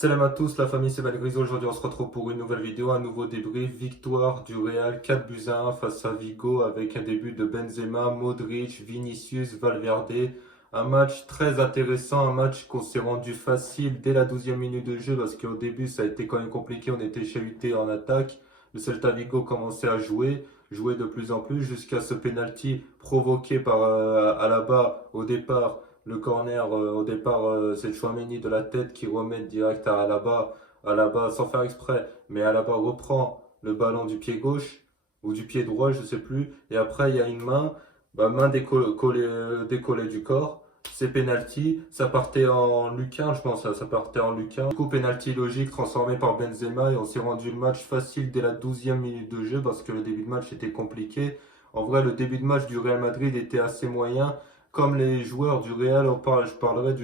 Salam à tous, la famille, c'est Valgriso. Aujourd'hui, on se retrouve pour une nouvelle vidéo, un nouveau débrief. Victoire du Real 4 buts à 1 face à Vigo avec un début de Benzema, Modric, Vinicius, Valverde. Un match très intéressant, un match qu'on s'est rendu facile dès la 12e minute de jeu parce qu'au début, ça a été quand même compliqué. On était chahuté en attaque. Le Celta Vigo commençait à jouer de plus en plus jusqu'à ce penalty provoqué par Alaba au départ. Le corner, au départ, c'est Tchouaméni de la tête qui remet direct à Alaba. Alaba, sans faire exprès, mais Alaba reprend le ballon du pied gauche ou du pied droit, je sais plus. Et après, il y a une main, main décollée du corps. C'est penalty. Ça partait en lucarne, je pense. Ça partait en lucarne. Du coup, penalty logique transformé par Benzema. Et on s'est rendu le match facile dès la 12e minute de jeu parce que le début de match était compliqué. En vrai, le début de match du Real Madrid était assez moyen comme les joueurs du Real, je parlerai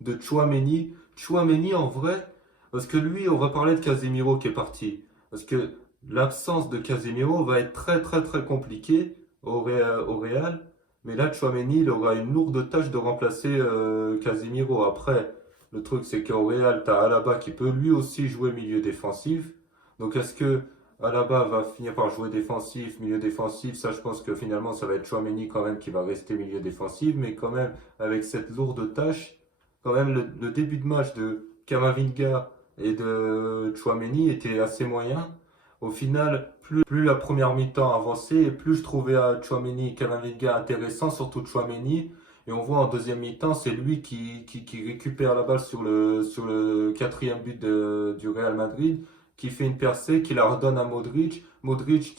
de Tchouaméni. Tchouaméni en vrai, parce que lui, on va parler de Casemiro qui est parti. Parce que l'absence de Casemiro va être très très très compliquée au Real. Mais là, Tchouaméni, il aura une lourde tâche de remplacer Casemiro. Après, le truc, c'est qu'au Real, tu as Alaba qui peut lui aussi jouer milieu défensif. Donc, est-ce que Alaba va finir par jouer défensif, milieu défensif? Ça, je pense que finalement, ça va être Tchouaméni quand même qui va rester milieu défensif. Mais quand même, avec cette lourde tâche, quand même, le début de match de Camavinga et de Tchouaméni était assez moyen. Au final, plus la première mi-temps avançait, et plus je trouvais Tchouaméni et Camavinga intéressants, surtout Tchouaméni. Et on voit en deuxième mi-temps, c'est lui qui récupère la balle sur le quatrième but du Real Madrid, qui fait une percée, qui la redonne à Modric. Modric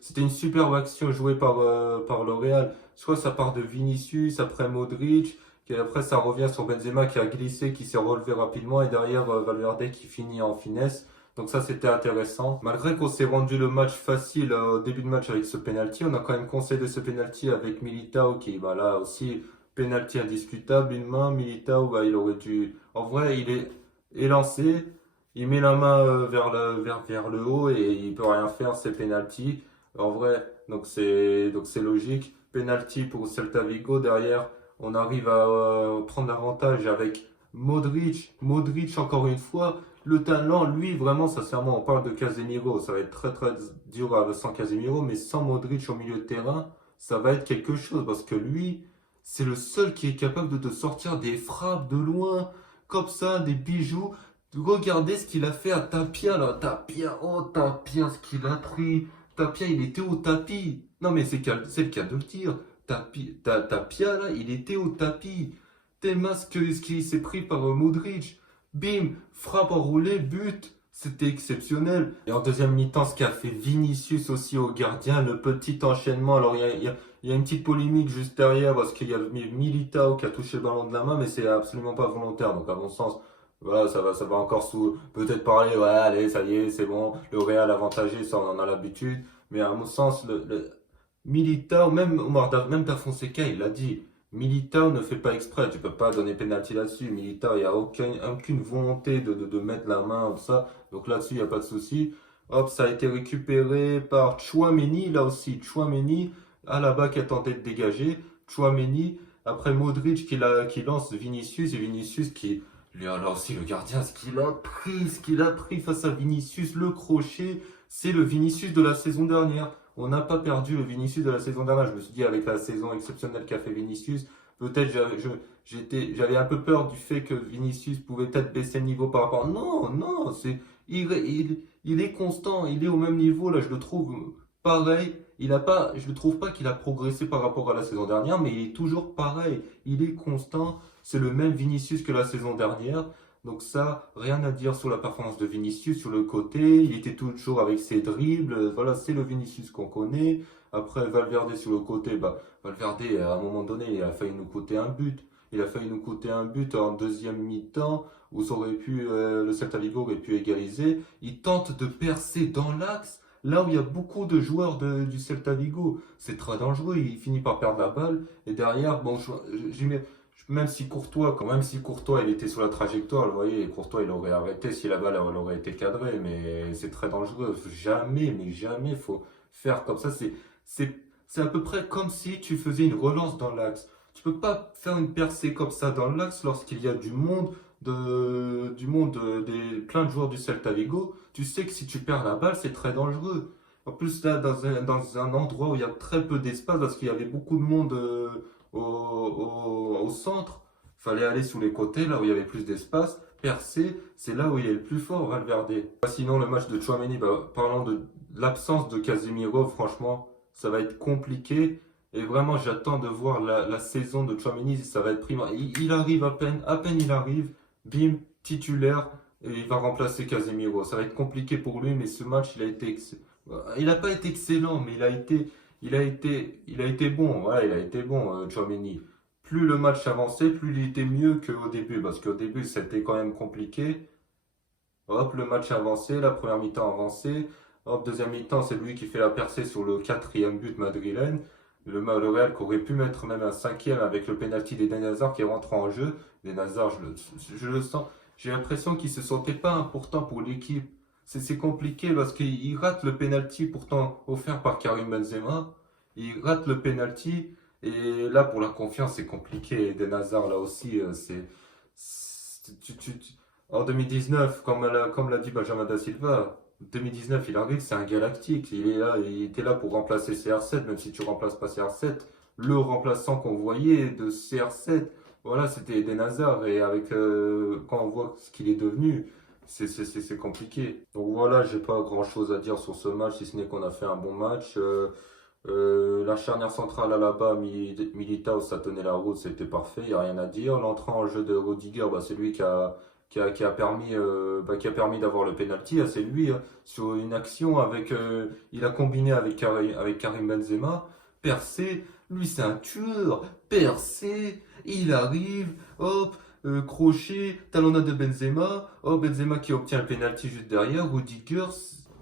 c'était une superbe action jouée par le Real. Soit ça part de Vinicius, après Modric, et après ça revient sur Benzema qui a glissé, qui s'est relevé rapidement, et derrière Valverde qui finit en finesse. Donc ça, c'était intéressant. Malgré qu'on s'est rendu le match facile au début de match avec ce penalty, on a quand même concédé ce penalty avec Militao qui, là aussi, penalty indiscutable, une main. Militao, il aurait dû... En vrai, il est élancé, il met la main vers le haut et il peut rien faire, c'est penalty. En vrai, donc c'est logique. Penalty pour Celta Vigo. Derrière, on arrive à prendre l'avantage avec Modric. Modric, encore une fois. Le talent, lui, vraiment, sincèrement, on parle de Casemiro. Ça va être très très dur sans Casemiro, mais sans Modric au milieu de terrain, ça va être quelque chose parce que lui, c'est le seul qui est capable de te sortir des frappes de loin, comme ça, des bijoux. Regardez ce qu'il a fait à Tapia, là. Tapia, oh Tapia, ce qu'il a pris. Tapia, il était au tapis. Non, mais c'est le cas de le dire. Tapia, là, il était au tapis. Tellement ce qu'il s'est pris par Modric. Bim, frappe enroulée, but. C'était exceptionnel. Et en deuxième mi-temps, ce qu'a fait Vinicius aussi au gardien, le petit enchaînement. Alors, il y a une petite polémique juste derrière parce qu'il y a Militao qui a touché le ballon de la main, mais c'est absolument pas volontaire. Donc, à mon sens, voilà, ça va encore peut-être parler, ouais, allez, ça y est, c'est bon, le Real avantagé, ça on en a l'habitude. Mais à mon sens, le Militao, même Da Fonseca, il l'a dit. Militao ne fait pas exprès, tu peux pas donner pénalty là-dessus. Militao, il n'y a aucune volonté de mettre la main, tout ça. Donc là-dessus, il n'y a pas de souci. Hop, ça a été récupéré par Tchouaméni, là aussi. Tchouaméni, Alaba qui a tenté de dégager. Tchouaméni, après Modric qui lance Vinicius, et Vinicius qui, lui, alors aussi le gardien, ce qu'il a pris face à Vinicius, le crochet, c'est le Vinicius de la saison dernière. On n'a pas perdu le Vinicius de la saison dernière. Je me suis dit, avec la saison exceptionnelle qu'a fait Vinicius, peut-être j'avais un peu peur du fait que Vinicius pouvait peut-être baisser le niveau par rapport. Non, non, il est constant, il est au même niveau. Là, je le trouve pareil. Je ne trouve pas qu'il a progressé par rapport à la saison dernière, mais il est toujours pareil. Il est constant. C'est le même Vinicius que la saison dernière. Donc ça, rien à dire sur la performance de Vinicius sur le côté. Il était toujours avec ses dribbles. Voilà, c'est le Vinicius qu'on connaît. Après, Valverde sur le côté, Valverde, à un moment donné, il a failli nous coûter un but. Il a failli nous coûter un but en deuxième mi-temps où le Celta Vigo aurait pu égaliser. Il tente de percer dans l'axe, là où il y a beaucoup de joueurs du Celta Vigo. C'est très dangereux. Il finit par perdre la balle. Et derrière, bon, j'y mets même si Courtois il était sur la trajectoire, vous voyez, Courtois il aurait arrêté si la balle elle aurait été cadrée, mais c'est très dangereux. Jamais, mais jamais faut faire comme ça. C'est, c'est à peu près comme si tu faisais une relance dans l'axe. Tu peux pas faire une percée comme ça dans l'axe lorsqu'il y a du monde du monde plein de joueurs du Celta Vigo, tu sais que si tu perds la balle, c'est très dangereux. En plus, là, dans un endroit où il y a très peu d'espace, parce qu'il y avait beaucoup de monde au centre, il fallait aller sous les côtés, là où il y avait plus d'espace. Percer, c'est là où il est le plus fort, Valverde. Sinon, le match de Tchouaméni, parlant de l'absence de Casemiro, franchement, ça va être compliqué. Et vraiment, j'attends de voir la saison de Tchouaméni, ça va être prima. Il arrive à peine il arrive, bim, titulaire, et il va remplacer Casemiro. Ça va être compliqué pour lui, mais ce match, il n'a pas été excellent, mais il a été bon. Voilà, il a été bon, Tchouaméni. Plus le match avançait, plus il était mieux qu'au début, parce qu'au début, c'était quand même compliqué. Hop, le match avancé, la première mi-temps avancée. Hop, deuxième mi-temps, c'est lui qui fait la percée sur le quatrième but madrilène. Le Real qui aurait pu mettre même un cinquième avec le penalty d'Eden Hazard qui rentre en jeu. Eden Hazard, je le sens. J'ai l'impression qu'il se sentait pas important pour l'équipe. C'est compliqué parce qu'il rate le penalty pourtant offert par Karim Benzema. Il rate le penalty et là pour la confiance c'est compliqué. Eden Hazard là aussi en 2019 comme l'a dit Benjamin Da Silva. 2019, il arrive, c'est un galactique. Il est là, il était là pour remplacer CR7, même si tu remplaces pas CR7. Le remplaçant qu'on voyait de CR7, voilà, c'était Eden Hazard. Et avec, quand on voit ce qu'il est devenu, c'est compliqué. Donc voilà, j'ai pas grand chose à dire sur ce match, si ce n'est qu'on a fait un bon match. La charnière centrale à Alaba, Militao, ça tenait la route, c'était parfait, il n'y a rien à dire. L'entrée en jeu de Rudiger, c'est lui qui a permis d'avoir le penalty. C'est lui, hein, sur une action il a combiné avec Karim Benzema. Percé, lui c'est un tueur. Percé, il arrive, hop, crochet, talonnade de Benzema. Oh, Benzema qui obtient le penalty juste derrière. Rudiger,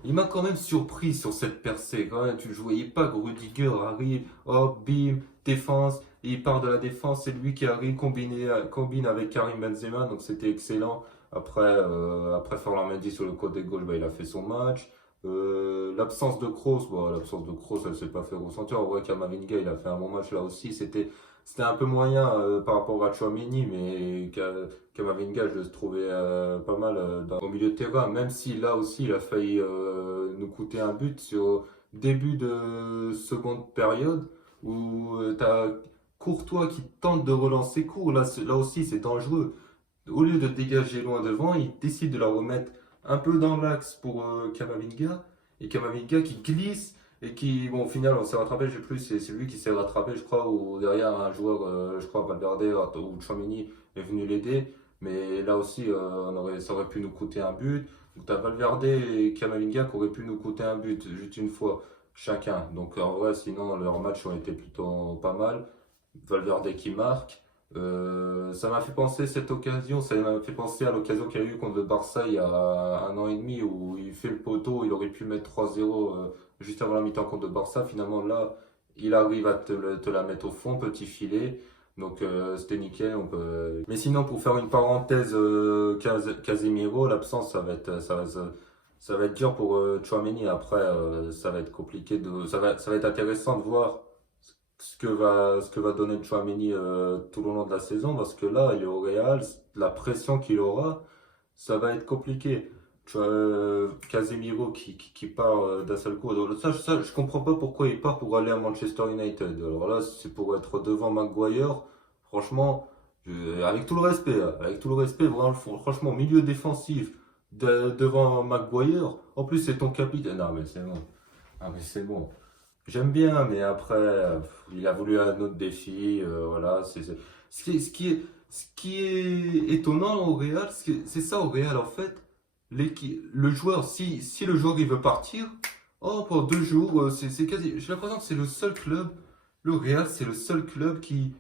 il m'a quand même surpris sur cette percée. Quand même, tu ne voyais pas que Rudiger arrive, hop, bim, défense. Il part de la défense, c'est lui qui arrive, combine avec Karim Benzema, donc c'était excellent. Après Ferland Mendy sur le côté gauche, il a fait son match. L'absence de Kroos, elle s'est pas fait ressentir. En vrai, Kamavinga, il a fait un bon match là aussi. C'était un peu moyen par rapport à Tchouaméni, mais Kamavinga, je le trouvais pas mal au milieu de terrain. Même si là aussi, il a failli nous coûter un but sur début de seconde période où tu as Courtois qui tente de relancer court. Là aussi, c'est dangereux. Au lieu de dégager loin devant, il décide de la remettre un peu dans l'axe pour Kamavinga. Et Kamavinga qui glisse et qui, bon, au final, on s'est rattrapé, je sais plus, c'est lui qui s'est rattrapé, je crois, ou derrière un joueur, je crois, Valverde ou Tchouaméni est venu l'aider. Mais là aussi, ça aurait pu nous coûter un but. Donc, tu as Valverde et Kamavinga qui auraient pu nous coûter un but, juste une fois chacun. Donc, en vrai, sinon, leurs matchs ont été plutôt pas mal. Valverde qui marque. Ça m'a fait penser cette occasion, ça m'a fait penser à l'occasion qu'il y a eu contre le Barça il y a un an et demi où il fait le poteau, il aurait pu mettre 3-0 juste avant la mi-temps contre le Barça. Finalement là, il arrive à te la mettre au fond, petit filet. Donc c'était nickel. Mais sinon pour faire une parenthèse, Casemiro, l'absence ça va être dur pour Tchouaméni. Après ça va être compliqué ça va être intéressant de voir ce que va donner Tchouaméni tout au long de la saison, parce que là, il est au Real, la pression qu'il aura, ça va être compliqué. Casemiro qui part d'un seul coup. Alors, je comprends pas pourquoi il part pour aller à Manchester United. Alors là, c'est pour être devant Maguire. Franchement, avec tout le respect, hein, avec tout le respect, vraiment, franchement, milieu défensif devant Maguire. En plus, c'est ton capitaine. Non, mais c'est bon. Ah, mais c'est bon. J'aime bien, mais après, il a voulu un autre défi. Voilà, ce qui est étonnant au Real, c'est ça au Real en fait. Le joueur, si le joueur il veut partir, oh, pour 2 jours, c'est quasi. J'ai l'impression que c'est le seul club, le Real, c'est le seul club qui,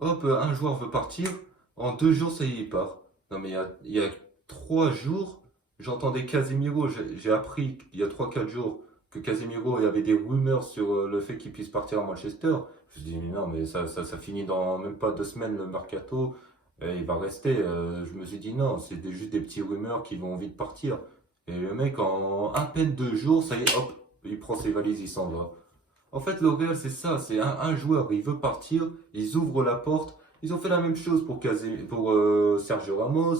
hop, un joueur veut partir, en 2 jours, ça y est, il part. Non, mais il y a 3 jours, j'entendais Casemiro, j'ai appris il y a 3 4 jours que Casemiro, il y avait des rumeurs sur le fait qu'il puisse partir à Manchester. Je me dis, mais non, mais ça finit dans même pas 2 semaines le mercato. Il va rester. Je me suis dit, non, juste des petits rumeurs qui vont vite partir. Et le mec, en à peine 2 jours, ça y est, hop, il prend ses valises, il s'en va. En fait, le Real, c'est ça. C'est un joueur, il veut partir, ils ouvrent la porte. Ils ont fait la même chose pour Sergio Ramos.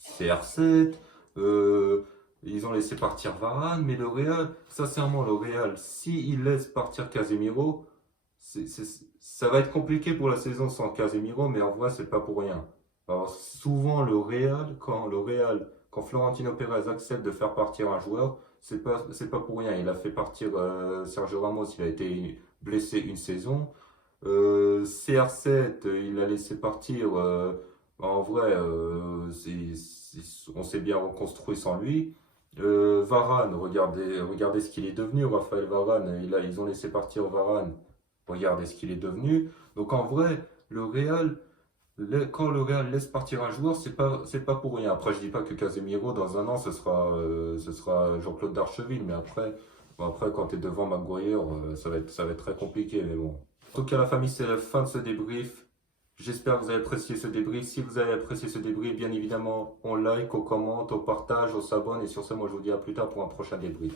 CR7, euh, ils ont laissé partir Varane, mais le Real, sincèrement, le Real, s'il laisse partir Casemiro, ça va être compliqué pour la saison sans Casemiro, mais en vrai, c'est pas pour rien. Alors, souvent, quand Florentino Pérez accepte de faire partir un joueur, c'est pas pour rien. Il a fait partir Sergio Ramos, il a été blessé une saison. CR7, il l'a laissé partir. En vrai, on s'est bien reconstruit sans lui. Varane, regardez ce qu'il est devenu, Raphaël Varane. Ils ont laissé partir Varane. Regardez ce qu'il est devenu. Donc en vrai, quand le Real laisse partir un joueur, c'est pas pour rien. Après, je dis pas que Casemiro, dans un an, ce sera Jean-Claude Darcheville. Mais après, bon, après quand tu es devant Maguire, ça va être très compliqué. Mais bon. En tout cas, la famille, c'est la fin de ce débrief. J'espère que vous avez apprécié ce débrief. Si vous avez apprécié ce débrief, bien évidemment, on like, on commente, on partage, on s'abonne. Et sur ce, moi, je vous dis à plus tard pour un prochain débrief.